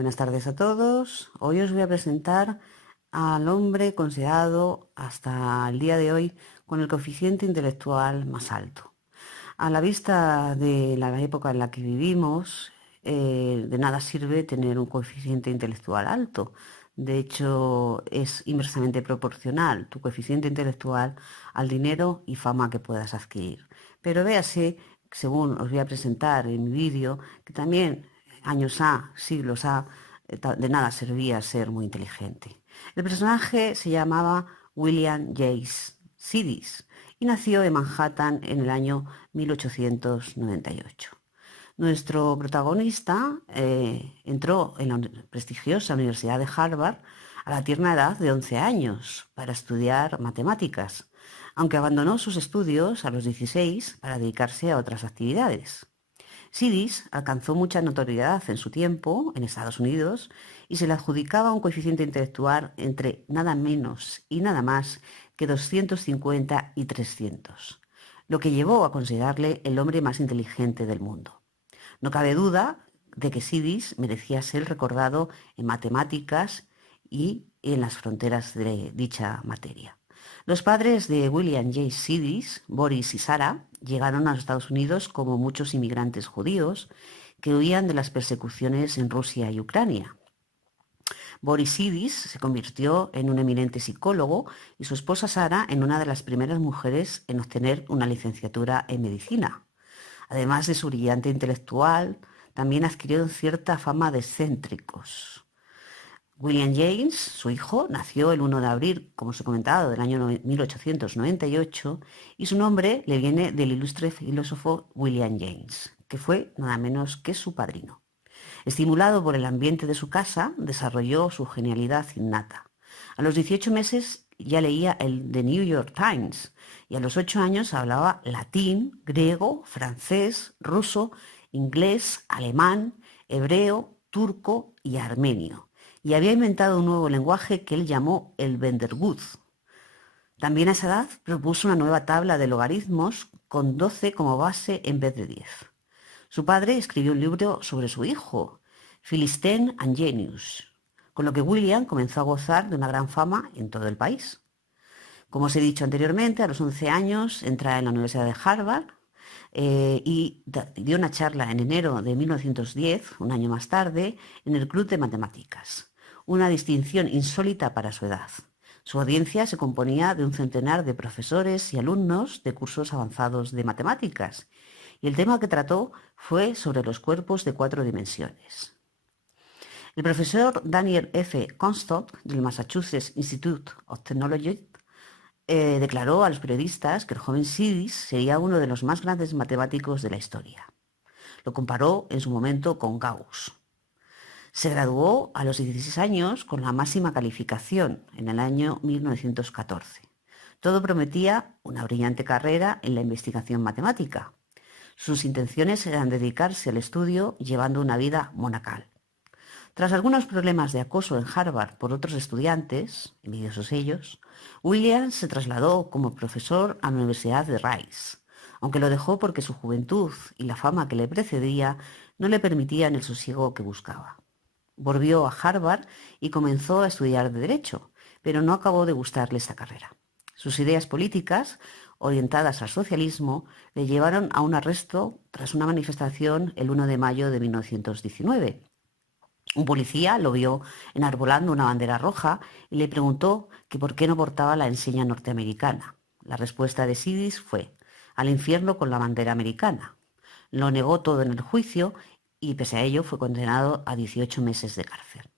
Buenas tardes a todos. Hoy os voy a presentar al hombre considerado hasta el día de hoy con el coeficiente intelectual más alto. A la vista de la época en la que vivimos, de nada sirve tener un coeficiente intelectual alto. De hecho, es inversamente proporcional tu coeficiente intelectual al dinero y fama que puedas adquirir. Pero véase, según os voy a presentar en mi vídeo, que también años A, siglos A, de nada servía ser muy inteligente. El personaje se llamaba William James Sidis y nació en Manhattan en el año 1898. Nuestro protagonista entró en la prestigiosa Universidad de Harvard a la tierna edad de 11 años para estudiar matemáticas, aunque abandonó sus estudios a los 16 para dedicarse a otras actividades. Sidis alcanzó mucha notoriedad en su tiempo en Estados Unidos y se le adjudicaba un coeficiente intelectual entre nada menos y nada más que 250 y 300, lo que llevó a considerarle el hombre más inteligente del mundo. No cabe duda de que Sidis merecía ser recordado en matemáticas y en las fronteras de dicha materia. Los padres de William J. Sidis, Boris y Sarah, llegaron a los Estados Unidos como muchos inmigrantes judíos que huían de las persecuciones en Rusia y Ucrania. Boris Sidis se convirtió en un eminente psicólogo y su esposa Sarah en una de las primeras mujeres en obtener una licenciatura en medicina. Además de su brillante intelectual, también adquirieron cierta fama de excéntricos. William James, su hijo, nació el 1 de abril, como os he comentado, del año 1898 y su nombre le viene del ilustre filósofo William James, que fue nada menos que su padrino. Estimulado por el ambiente de su casa, desarrolló su genialidad innata. A los 18 meses ya leía el The New York Times y a los 8 años hablaba latín, griego, francés, ruso, inglés, alemán, hebreo, turco y armenio. Y había inventado un nuevo lenguaje que él llamó el Vendergut. También a esa edad propuso una nueva tabla de logaritmos con 12 como base en vez de 10. Su padre escribió un libro sobre su hijo, Philistine and Genius, con lo que William comenzó a gozar de una gran fama en todo el país. Como os he dicho anteriormente, a los 11 años entra en la Universidad de Harvard y dio una charla en enero de 1910, un año más tarde, en el Club de Matemáticas, una distinción insólita para su edad. Su audiencia se componía de un centenar de profesores y alumnos de cursos avanzados de matemáticas, y el tema que trató fue sobre los cuerpos de 4 dimensiones. El profesor Daniel F. Comstock del Massachusetts Institute of Technology declaró a los periodistas que el joven Sidis sería uno de los más grandes matemáticos de la historia. Lo comparó en su momento con Gauss. Se graduó a los 16 años con la máxima calificación en el año 1914. Todo prometía una brillante carrera en la investigación matemática. Sus intenciones eran dedicarse al estudio llevando una vida monacal. Tras algunos problemas de acoso en Harvard por otros estudiantes, envidiosos ellos, William se trasladó como profesor a la Universidad de Rice, aunque lo dejó porque su juventud y la fama que le precedía no le permitían el sosiego que buscaba. Volvió a Harvard y comenzó a estudiar Derecho, pero no acabó de gustarle esta carrera. Sus ideas políticas, orientadas al socialismo, le llevaron a un arresto tras una manifestación el 1 de mayo de 1919. Un policía lo vio enarbolando una bandera roja y le preguntó que por qué no portaba la enseña norteamericana. La respuesta de Sidis fue: al infierno con la bandera americana. Lo negó todo en el juicio y pese a ello fue condenado a 18 meses de cárcel.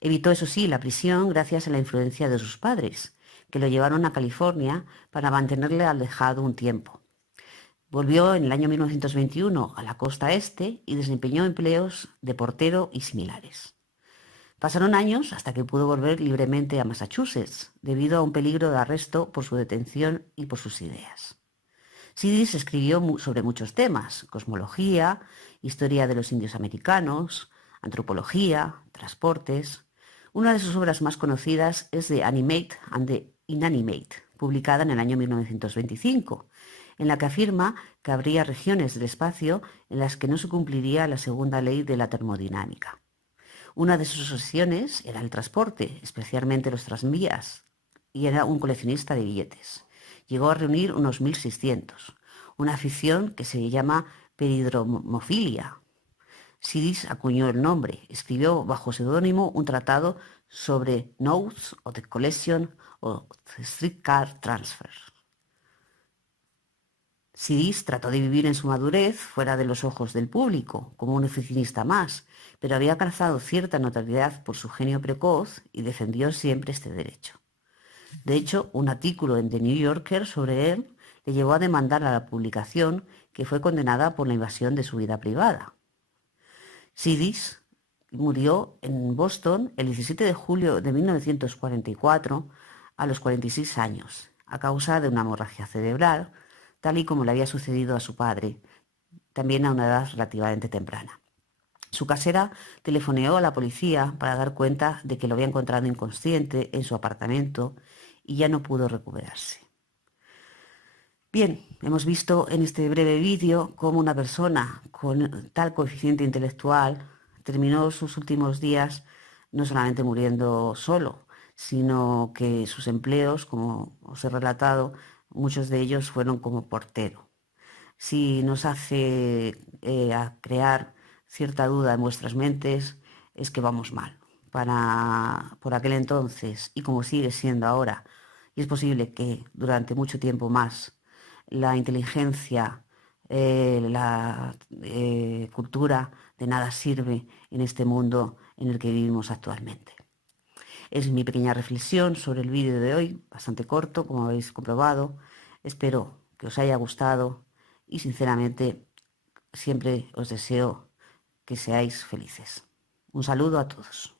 Evitó, eso sí, la prisión gracias a la influencia de sus padres, que lo llevaron a California para mantenerle alejado un tiempo. Volvió en el año 1921 a la costa este y desempeñó empleos de portero y similares. Pasaron años hasta que pudo volver libremente a Massachusetts, debido a un peligro de arresto por su detención y por sus ideas. Sidis escribió sobre muchos temas: cosmología, historia de los indios americanos, antropología, transportes. Una de sus obras más conocidas es The Animate and the Inanimate, publicada en el año 1925, en la que afirma que habría regiones del espacio en las que no se cumpliría la segunda ley de la termodinámica. Una de sus obsesiones era el transporte, especialmente los tranvías, y era un coleccionista de billetes. Llegó a reunir unos 1.600, una afición que se llama peridromofilia. Sidis acuñó el nombre, escribió bajo seudónimo un tratado sobre Notes of the Collection of Streetcar Transfer. Sidis trató de vivir en su madurez fuera de los ojos del público, como un oficinista más, pero había alcanzado cierta notoriedad por su genio precoz y defendió siempre este derecho. De hecho, un artículo en The New Yorker sobre él le llevó a demandar a la publicación, que fue condenada por la invasión de su vida privada. Sidis murió en Boston el 17 de julio de 1944 a los 46 años, a causa de una hemorragia cerebral, tal y como le había sucedido a su padre, también a una edad relativamente temprana. Su casera telefoneó a la policía para dar cuenta de que lo había encontrado inconsciente en su apartamento y ya no pudo recuperarse. Bien, hemos visto en este breve vídeo cómo una persona con tal coeficiente intelectual terminó sus últimos días no solamente muriendo solo, sino que sus empleos, como os he relatado, muchos de ellos fueron como portero. Si nos hace a crear cierta duda en vuestras mentes, es que vamos mal. Por aquel entonces, y como sigue siendo ahora, y es posible que durante mucho tiempo más, la inteligencia, la cultura de nada sirve en este mundo en el que vivimos actualmente. Es mi pequeña reflexión sobre el vídeo de hoy, bastante corto, como habéis comprobado. Espero que os haya gustado y sinceramente siempre os deseo que seáis felices. Un saludo a todos.